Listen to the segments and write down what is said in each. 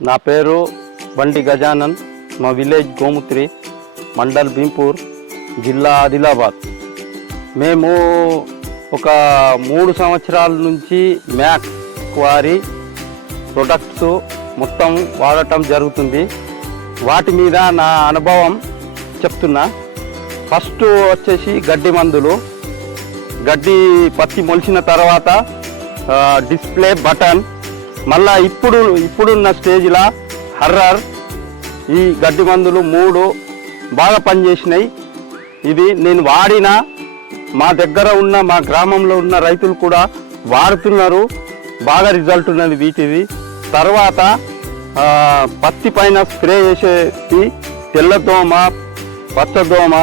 నా పేరు బండి గజానన్, మా విలేజ్ గోముత్రి, మండల్ భీంపూర్, జిల్లా ఆదిలాబాద్. మేము ఒక 3 సంవత్సరాల నుంచి మ్యాక్స్ వారి ప్రొడక్ట్స్ మొత్తం వాడటం జరుగుతుంది. వాటి మీద నా అనుభవం చెప్తున్నా. ఫస్ట్ వచ్చేసి గడ్డి మందులు, గడ్డి పత్తి మొలిచిన తర్వాత డిస్ప్లే బటన్, మళ్ళా ఇప్పుడున్న స్టేజ్లో హర్రర్, ఈ గడ్డి మందులు 3 బాగా పనిచేసినాయి. ఇది నేను వాడిన, మా దగ్గర ఉన్న మా గ్రామంలో ఉన్న రైతులు కూడా వాడుతున్నారు. బాగా రిజల్ట్ ఉన్నది వీటిది. తర్వాత పత్తి పైన స్ప్రే చేసేది తెల్లదోమ, పచ్చదోమ,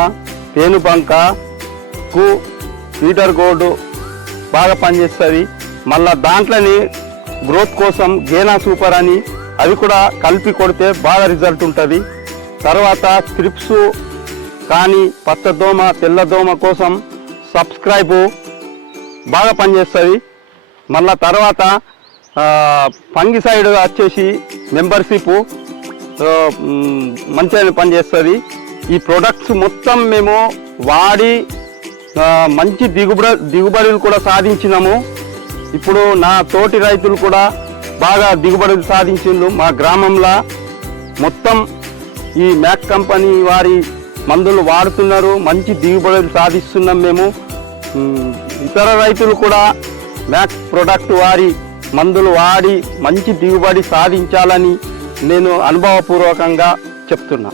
పేనుబంకకు పీటర్ గోల్డ్ బాగా పనిచేస్తుంది. మళ్ళా దాంట్లోని గ్రోత్ కోసం గేనా సూపర్ అని అవి కూడా కలిపి కొడితే బాగా రిజల్ట్ ఉంటుంది. తర్వాత స్క్రిప్స్ కానీ పచ్చదోమ, తెల్లదోమ కోసం సబ్స్క్రైబ్ బాగా పనిచేస్తుంది. మళ్ళా తర్వాత ఫంగిసైడ్ వచ్చేసి మెంబర్షిప్ మంచిగా పనిచేస్తుంది. ఈ ప్రొడక్ట్స్ మొత్తం మేము వాడి మంచి దిగుబడులు కూడా సాధించినాము. ఇప్పుడు నా తోటి రైతులు కూడా బాగా దిగుబడులు సాధించిండ్రు. మా గ్రామంలో మొత్తం ఈ మ్యాక్ కంపెనీ వారి మందులు వాడుతున్నారు, మంచి దిగుబడులు సాధిస్తున్నాం మేము. ఇతర రైతులు కూడా మ్యాక్ ప్రొడక్ట్ వారి మందులు వాడి మంచి దిగుబడి సాధించాలని నేను అనుభవపూర్వకంగా చెప్తున్నా.